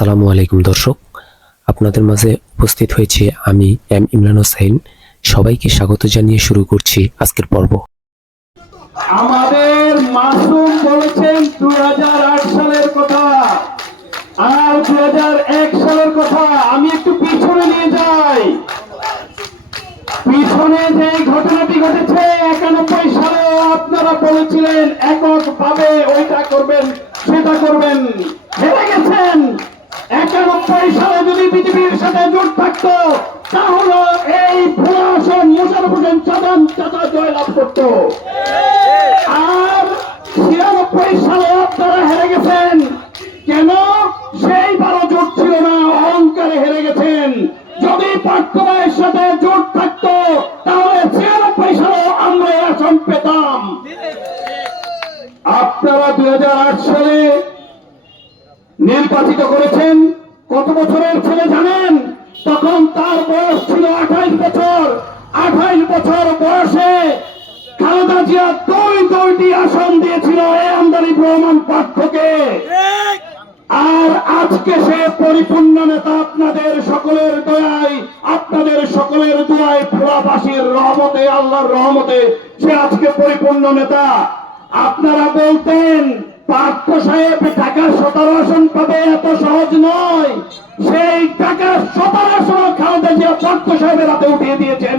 আসসালামু আলাইকুম দর্শক, আপনাদের মাঝে উপস্থিত হয়েছে আমি ইমরান হোসেন। সবাইকে স্বাগত জানিয়ে শুরু করছি আজকের পর্ব। আমাদের মাসুম বলেছেন 2008 সালের কথা আর 2001 সালের কথা। আমি একটু পিছনে নিয়ে যাই। পিছনে যে ঘটনাটি ঘটেছে 91 সালে আপনারা বলেছিলেন এককভাবে ওইটা করবেন সেটা করবেন, হেরে গেছেন। 91 সালে যদি বিজেপির সাথে জোট থাকতো তাহলে এই ভোলা আসন মোশাররফ হোসেন চাচা জয়লাভ করতো। আর 96 সালে আপনারা হেরে গেছেন। কেন? সেইবারও জোট ছিল না, অহংকারে হেরে গেছেন। যদি পার্থবাইয়ের সাথে জোট থাকতো তাহলে 96 সালে আমরা আসন পেতাম। আপনারা 2008 সালে নির্বাচিত করেছেন। কত বছরের ছেলে জানেন? তখন তার বয়স ছিল 28 বছর। 28 বছর বয়সে খালেদা জিয়া দুইটি আসন দিয়েছিল এই আমদানি রহমান পার্থকে। আর আজকে সে পরিপূর্ণ নেতা। আপনাদের সকলের দয়ায়, আপনাদের সকলের দোয়ায়, ভোলাবাসীর রহমতে, আল্লাহর রহমতে সে আজকে পরিপূর্ণ নেতা। আপনারা বলতেন পার্থ সাহেব ঢাকার 17 আসন পাবে, এত সহজ নয়। সেই ঢাকার 17 আসন খালেদা জিয়া পার্থ সাহেবের হাতে উঠিয়ে দিয়েছেন।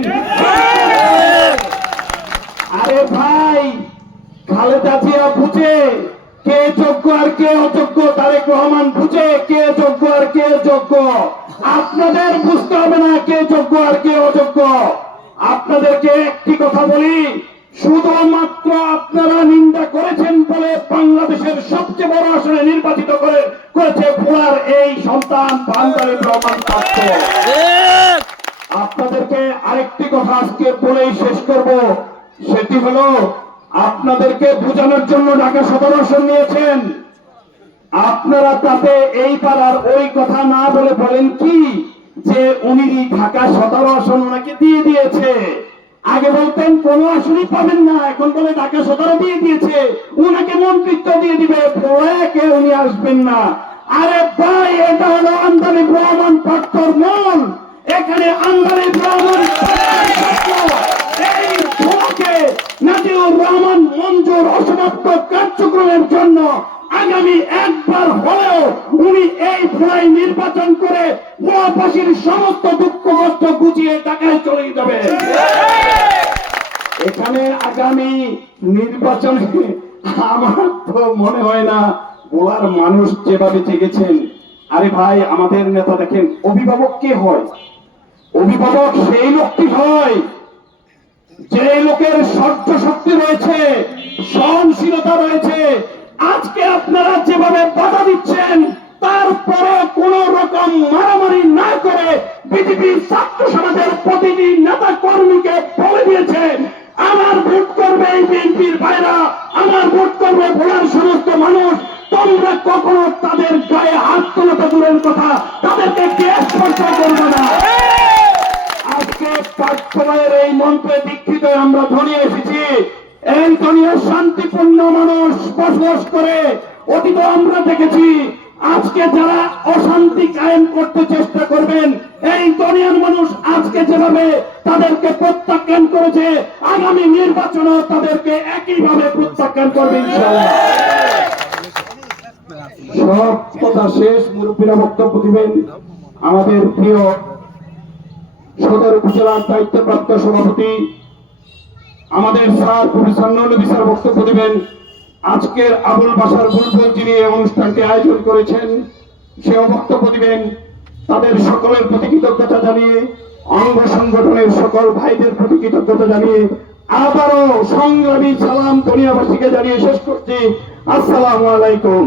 আরে ভাই, খালেদা জিয়া বুঝে কে যোগ্য আর কে অযোগ্য। তারেক রহমান বুঝে কে যোগ্য আর কে যোগ্য। আপনাদের বুঝতে হবে না কে যোগ্য আর কে অযোগ্য। আপনাদেরকে একটি কথা বলি, শুধুমাত্র আপনারা নিন্দা করেছেন বলে বাংলাদেশের সবচেয়ে বড় আসনে নির্বাচিত করেছে ভোলার এই সন্তান আমদানি রহমান পার্থ। আপনাদেরকে আরেকটি কথা আজকে বলেই শেষ করব, সেটি হলো আপনাদেরকে বোঝানোর জন্য ঢাকা 17 আসন নিয়েছেন। আপনারা তাতে এইবার আর ওই কথা না বলে বলেন কি যে উনি ঢাকা 17 আসন ওনাকে দিয়ে দিয়েছে। আগে বলতেন কোন আসনই পাবেন না, এখন বলে ঢাকা 17 দিয়ে দিয়েছে, উনাকে মন্ত্রিত্ব দিয়ে দিবে, ভোলাকে উনি আসবেন না। আরে ভাই, এটা হলো আমদানি রহমান পার্থর মূল। এখানে আমদানি রহমান এই ভোলাকে নাজিউর রহমান মঞ্জুর অসমাপ্ত কার্যক্রমের জন্য আগামী একবার হলেও উনি এই ভোলায় নির্বাচন করে ভোলাবাসীর সমস্ত দুঃখ কষ্ট গুছিয়ে ঢাকায় চলে যাবে। এখানে আগামী নির্বাচনে আমার তো মনে হয় না ভোলার মানুষ যেভাবে জেগেছেন। আরে ভাই, আমাদের নেতা দেখেন, অভিভাবক কে হয়? অভিভাবক সেই লোকটি হয় যে লোকের সহ্য শক্তি রয়েছে, সহনশীলতা রয়েছে। আজকে আপনারা যেভাবে বাধা দিচ্ছেন, তারপরে কোন রকম মারামারি না করে বিজেপি ছাত্র সমাজের প্রতিটি নেতা কর্মীকে বলে দিয়েছে, আমার ভোট করবে এই বিএনপির ভাইরা, আমার ভোট করবে ভোলার সমস্ত মানুষ। তোমরা কখনো তাদের গায়ে হাত তোলাতে দূরের কথা, তাদেরকে গ্যাস স্পর্শ করবে না। আজকে পাঠ্যবইয়ের এই মন্ত্রে দীক্ষিত আমরা ধনিয়ে এসেছি। এই দুনিয়ার শান্তিপূর্ণ মানুষ বসবাস করে। অতীত আমরা দেখেছি। আজকে যারা অশান্তি কায়েম করতে চেষ্টা করবেন, এই দুনিয়ার মানুষ আজকে যেভাবে তাদেরকে প্রত্যাখ্যান করেছে, আগামী নির্বাচনেও তাদেরকে একইভাবে প্রত্যাখ্যান করবে ইনশাআল্লাহ। সব কথা শেষ, মুরব্বীরা বক্তব্য দিবেন। আমাদের প্রিয় সদর উপজেলার দায়িত্বপ্রাপ্ত সভাপতি আমাদের স্যার প্রফেসর নবী স্যার বক্তব্য দেবেন। আজকের আবুল বাশার বুলবুল যিনি এই অনুষ্ঠানটি আয়োজন করেছেন সেও বক্তব্য দিবেন। তাদের সকলের প্রতি কৃতজ্ঞতা জানিয়ে, অঙ্গ সংগঠনের সকল ভাইদের প্রতি কৃতজ্ঞতা জানিয়ে আবারও সংগ্রামী সালাম দুনিয়াবাসীকে জানিয়ে শেষ করছি। আসসালামু আলাইকুম।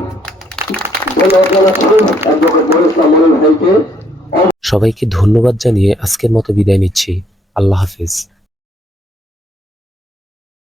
সবাইকে ধন্যবাদ জানিয়ে আজকের মতো বিদায় নিচ্ছি। আল্লাহ হাফিজ।